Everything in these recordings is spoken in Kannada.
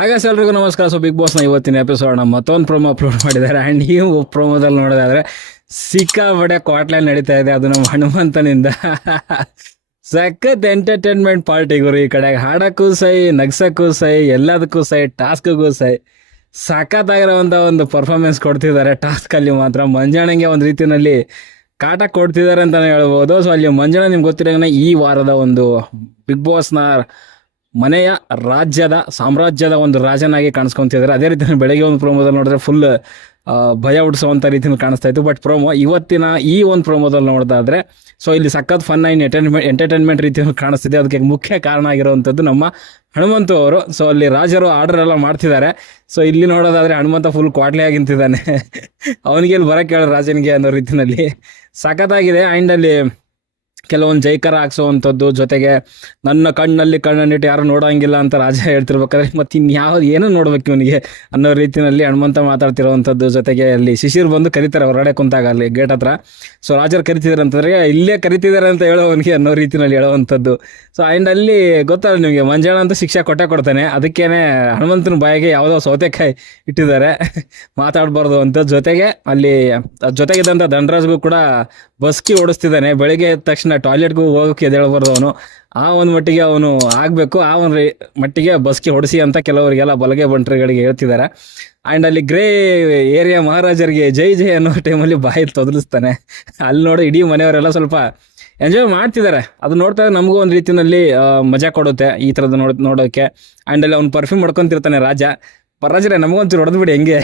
ಹಾಗೆ ಎಲ್ರಿಗೂ ನಮಸ್ಕಾರ. ಸೊ ಬಿಗ್ ಬಾಸ್ನ ಇವತ್ತಿನ ಎಪಿಸೋಡ್ನ ಮತ್ತೊಂದು ಪ್ರೋಮೋ ಅಪ್ಲೋಡ್ ಮಾಡಿದ್ದಾರೆ. ಆ್ಯಂಡ್ ಈ ಪ್ರೋಮೋದಲ್ಲಿ ನೋಡೋದಾದ್ರೆ ಸಿಕ್ಕಾಬಡೆ ಕ್ವಾಟ್ಲೈನ್ ನಡೀತಾ ಇದೆ. ಅದು ನಮ್ಮ ಹನುಮಂತನಿಂದ ಸಖತ್ ಎಂಟರ್ಟೈನ್ಮೆಂಟ್ ಪಾರ್ಟಿ ಗುರು. ಈ ಕಡೆ ಹಾಡಕ್ಕೂ ಸೈ, ನಗ್ಸಕ್ಕೂ ಸೈ, ಎಲ್ಲದಕ್ಕೂ ಸೈ, ಟಾಸ್ಕ್ಗೂ ಸೈ, ಸಖತ್ತಾಗಿರೋವಂಥ ಒಂದು ಪರ್ಫಾರ್ಮೆನ್ಸ್ ಕೊಡ್ತಿದ್ದಾರೆ. ಟಾಸ್ಕಲ್ಲಿ ಮಾತ್ರ ಮಂಜಾಣಂಗೆ ಒಂದು ರೀತಿಯಲ್ಲಿ ಕಾಟ ಕೊಡ್ತಿದ್ದಾರೆ ಅಂತಲೇ ಹೇಳ್ಬೋದು. ಸೊ ಅಲ್ಲಿ ಮಂಜಾಣ ನಿಮ್ಗೆ ಗೊತ್ತಿರೋ ಈ ವಾರದ ಒಂದು ಬಿಗ್ ಬಾಸ್ನ ಮನೆಯ ರಾಜ್ಯದ ಸಾಮ್ರಾಜ್ಯದ ಒಂದು ರಾಜನಾಗಿ ಕಾಣಿಸ್ಕೊಂತಿದ್ದಾರೆ. ಅದೇ ರೀತಿ ಬೆಳಗ್ಗೆ ಒಂದು ಪ್ರೋಮೋದಲ್ಲಿ ನೋಡಿದ್ರೆ ಫುಲ್ ಭಯ ಹುಟ್ಟಿಸುವಂಥ ರೀತಿಯಲ್ಲಿ ಕಾಣಿಸ್ತಾ ಇತ್ತು. ಬಟ್ ಇವತ್ತಿನ ಈ ಒಂದು ಪ್ರೋಮೋದಲ್ಲಿ ನೋಡೋದಾದ್ರೆ ಸೊ ಇಲ್ಲಿ ಸಖತ್ ಫನ್ ಆ್ಯಂಡ್ ಎಂಟರ್ಟೈನ್ಮೆಂಟ್ ರೀತಿಯಲ್ಲಿ ಕಾಣಿಸ್ತಿದೆ. ಅದಕ್ಕೆ ಮುಖ್ಯ ಕಾರಣ ಆಗಿರುವಂಥದ್ದು ನಮ್ಮ ಹನುಮಂತು ಅವರು. ಸೊ ಅಲ್ಲಿ ರಾಜರು ಆರ್ಡರ್ ಎಲ್ಲ ಮಾಡ್ತಿದ್ದಾರೆ. ಸೊ ಇಲ್ಲಿ ನೋಡೋದಾದ್ರೆ ಹನುಮಂತ ಫುಲ್ ಕ್ವಾಟ್ಲೆ ಆಗಿಂತಿದ್ದಾನೆ. ಅವನಿಗೆ ಇಲ್ಲಿ ಬರೋಕ್ಕೆ ಹೇಳ ರಾಜನಿಗೆ ಅನ್ನೋ ರೀತಿಯಲ್ಲಿ ಸಖತ್ತಾಗಿದೆ. ಆ್ಯಂಡ್ ಅಲ್ಲಿ ಕೆಲವೊಂದು ಜೈಕಾರ ಹಾಕ್ಸೋವಂಥದ್ದು, ಜೊತೆಗೆ ನನ್ನ ಕಣ್ಣನ್ನಿಟ್ಟು ಯಾರು ನೋಡೋಂಗಿಲ್ಲ ಅಂತ ರಾಜ ಹೇಳ್ತಿರ್ಬೇಕಾದ್ರೆ ಮತ್ತೆ ಏನೋ ನೋಡ್ಬೇಕು ಇವನಿಗೆ ಅನ್ನೋ ರೀತಿಯಲ್ಲಿ ಹನುಮಂತ ಮಾತಾಡ್ತಿರೋವಂಥದ್ದು. ಜೊತೆಗೆ ಅಲ್ಲಿ ಶಿಶಿರ್ ಬಂದು ಕರಿತಾರೆ ಹೊರಗಡೆ ಕುಂತಾಗ ಅಲ್ಲಿ ಗೇಟ್ ಹತ್ರ. ಸೊ ರಾಜರು ಕರಿತಿದ್ದಾರೆ ಅಂತಂದ್ರೆ ಇಲ್ಲೇ ಕರಿತಿದ್ದಾರೆ ಅಂತ ಹೇಳೋವನಿಗೆ ಅನ್ನೋ ರೀತಿಯಲ್ಲಿ ಹೇಳೋವಂಥದ್ದು. ಸೊ ಆ್ಯಂಡ್ ಅಲ್ಲಿ ಗೊತ್ತಲ್ಲ ನಿಮಗೆ ಮಂಜಾಣ ಅಂತ ಶಿಕ್ಷೆ ಕೊಡ್ತಾನೆ. ಅದಕ್ಕೇನೆ ಹನುಮಂತನ ಬಾಯಿಗೆ ಯಾವುದೋ ಸೌತೆಕಾಯಿ ಇಟ್ಟಿದ್ದಾರೆ ಮಾತಾಡಬಾರ್ದು ಅಂತ. ಜೊತೆಗೆ ಅಲ್ಲಿ ಜೊತೆಗಿದ್ದಂಥ ಧನರಾಜ್ಗೂ ಕೂಡ ಬಸ್ಕಿ ಓಡಿಸ್ತಿದ್ದಾನೆ. ಬೆಳಿಗ್ಗೆ ಎದ್ದ ತಕ್ಷಣ ಟಾಯ್ಲೆಟ್ಗೂ ಹೋಗೋಕೆ ಎದ್ದೇಳಬಾರ್ದು ಅವನು. ಆ ಒಂದು ಮಟ್ಟಿಗೆ ಅವನು ಆಗಬೇಕು. ಆ ಒಂದು ಮಟ್ಟಿಗೆ ಬಸ್ಕಿ ಹೊಡಿಸಿ ಅಂತ ಕೆಲವರಿಗೆಲ್ಲ ಬಲಗೆ ಬಂಟ್ರಿಗಳಿಗೆ ಹೇಳ್ತಿದ್ದಾರೆ. ಆ್ಯಂಡ್ ಅಲ್ಲಿ ಗ್ರೇ ಏರಿಯಾ ಮಹಾರಾಜರಿಗೆ ಜೈ ಜೈ ಅನ್ನೋ ಟೈಮಲ್ಲಿ ಬಾಯಿ ತೊದಲಿಸ್ತಾನೆ. ಅಲ್ಲಿ ನೋಡಿ ಇಡೀ ಮನೆಯವರೆಲ್ಲ ಸ್ವಲ್ಪ ಎಂಜಾಯ್ ಮಾಡ್ತಿದ್ದಾರೆ. ಅದು ನೋಡ್ತಾ ನಮಗೂ ಒಂದು ರೀತಿಯಲ್ಲಿ ಮಜಾ ಕೊಡುತ್ತೆ ಈ ಥರದ್ದು ನೋಡೋಕ್ಕೆ. ಆ್ಯಂಡ್ ಅಲ್ಲಿ ಅವ್ನು ಪರ್ಫ್ಯೂಮ್ ಹೊಡ್ಕೊಂತಿರ್ತಾನೆ ರಾಜರೇ ನಮಗಂತೂ ಹೊಡೆದ್ಬಿಡಿ ಹೆಂಗೆ.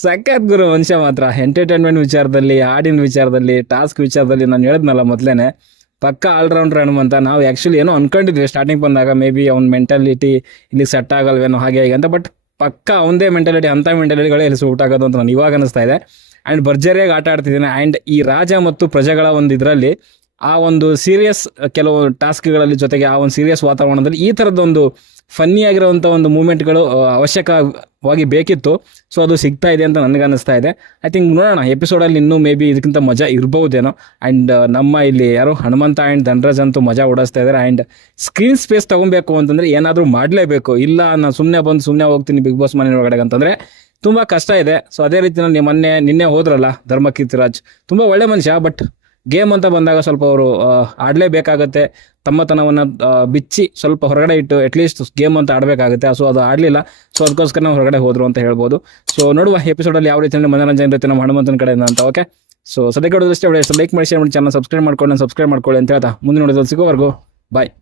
ಸಖತ್ ಗುರು ಮನುಷ್ಯ ಮಾತ್ರ. ಎಂಟರ್ಟೈನ್ಮೆಂಟ್ ವಿಚಾರದಲ್ಲಿ, ಹಾಡಿನ ವಿಚಾರದಲ್ಲಿ, ಟಾಸ್ಕ್ ವಿಚಾರದಲ್ಲಿ ನಾನು ಹೇಳಿದ್ನಲ್ಲ ಮೊದಲೇನೆ ಪಕ್ಕ ಆಲ್ರೌಂಡರ್ ಹನುಮಂತ. ನಾವು ಆ್ಯಕ್ಚುಲಿ ಏನೋ ಅನ್ಕೊಂಡಿದ್ವಿ ಸ್ಟಾರ್ಟಿಂಗ್ ಬಂದಾಗ ಮೇ ಬಿ ಅವ್ನ ಮೆಂಟಾಲಿಟಿ ಇಲ್ಲಿ ಸೆಟ್ ಆಗಲ್ವೇನೋ ಹಾಗೆ ಅಂತ. ಬಟ್ ಪಕ್ಕ ಅವನದೇ ಮೆಂಟಾಲಿಟಿ, ಅಂಥ ಮೆಂಟಾಲಿಟಿಗಳೇ ಇಲ್ಲಿ ಸೂಟ್ ಆಗೋದು ಅಂತ ನಾನು ಇವಾಗ ಅನಿಸ್ತಾ ಇದೆ. ಆ್ಯಂಡ್ ಭರ್ಜರಿಯಾಗಿ ಆಟ ಆಡ್ತಿದ್ದೀನಿ. ಆ್ಯಂಡ್ ಈ ರಾಜ ಮತ್ತು ಪ್ರಜೆಗಳ ಒಂದು ಇದರಲ್ಲಿ ಆ ಒಂದು ಸೀರಿಯಸ್ ಕೆಲವು ಟಾಸ್ಕ್ಗಳಲ್ಲಿ, ಜೊತೆಗೆ ಆ ಒಂದು ಸೀರಿಯಸ್ ವಾತಾವರಣದಲ್ಲಿ ಈ ಥರದ್ದೊಂದು ಫನ್ನಿ ಆಗಿರೋವಂಥ ಒಂದು ಮೂಮೆಂಟ್ಗಳು ಅವಶ್ಯಕವಾಗಿ ಬೇಕಿತ್ತು. ಸೊ ಅದು ಸಿಗ್ತಾ ಇದೆ ಅಂತ ನನಗೆ ಅನ್ನಿಸ್ತಾ ಇದೆ. ಐ ಥಿಂಕ್ ನೋಡೋಣ ಎಪಿಸೋಡಲ್ಲಿ ಇನ್ನೂ ಮೇ ಬಿ ಇದಕ್ಕಿಂತ ಮಜಾ ಇರ್ಬೋದೇನೋ. ಆ್ಯಂಡ್ ನಮ್ಮ ಇಲ್ಲಿ ಯಾರು ಹನುಮಂತ ಆ್ಯಂಡ್ ಧನರಾಜ್ ಅಂತೂ ಮಜಾ ಓಡಿಸ್ತಾ ಇದ್ದಾರೆ. ಆ್ಯಂಡ್ ಸ್ಕ್ರೀನ್ ಸ್ಪೇಸ್ ತೊಗೊಬೇಕು ಅಂತಂದರೆ ಏನಾದರೂ ಮಾಡಲೇಬೇಕು. ಇಲ್ಲ ನಾನು ಸುಮ್ಮನೆ ಹೋಗ್ತೀನಿ ಬಿಗ್ ಬಾಸ್ ಮನೆ ಒಳಗಡೆ ಅಂತಂದರೆ ತುಂಬ ಕಷ್ಟ ಇದೆ. ಸೊ ಅದೇ ರೀತಿಯಲ್ಲಿ ನಿನ್ನೆ ಹೋದ್ರಲ್ಲ ಧರ್ಮಕೀರ್ತಿರಾಜ್, ತುಂಬ ಒಳ್ಳೆ ಮನುಷ್ಯ. ಬಟ್ ಗೇಮ್ ಅಂತ ಬಂದಾಗ ಸ್ವಲ್ಪ ಅವರು ಆಡಲೇಬೇಕಾಗತ್ತೆ. ತಮ್ಮತನವನ್ನು ಬಿಚ್ಚಿ ಸ್ವಲ್ಪ ಹೊರಗಡೆ ಇಟ್ಟು ಅಟ್ಲೀಸ್ಟ್ ಗೇಮ್ ಅಂತ ಆಡಬೇಕಾಗುತ್ತೆ. ಸೊ ಅದು ಆಡಲಿಲ್ಲ. ಸೊ ಅದಕ್ಕೋಸ್ಕರ ನಾವು ಹೊರಗಡೆ ಹೋದ್ರು ಅಂತ ಹೇಳ್ಬೋದು. ಸೊ ನೋಡುವ ಎಪಿಸೋಡಲ್ಲಿ ಯಾವ ರೀತಿಯಲ್ಲಿ ಮನೋರಂಜನೆ ಇರುತ್ತೆ ನಮ್ಮ ಹನುಮಂತನ ಕಡೆಯಿಂದ ಅಂತ. ಓಕೆ, ಸೊ ಸದ್ಯಕ್ಕೆ ನೋಡೋದಷ್ಟೇ. ಲೈಕ್ ಮಾಡಿ, ಶೇರ್ ಮಾಡಿ, ಚಾನಲ್ ಸಬ್ಸ್ಕ್ರೈಬ್ ಮಾಡ್ಕೊಳ್ಳಿ ಅಂತ ಹೇಳ್ತಾ ಮುಂದೆ ನೋಡೋದು ಸಿಗೋವರೆಗೂ ಬಾಯ್.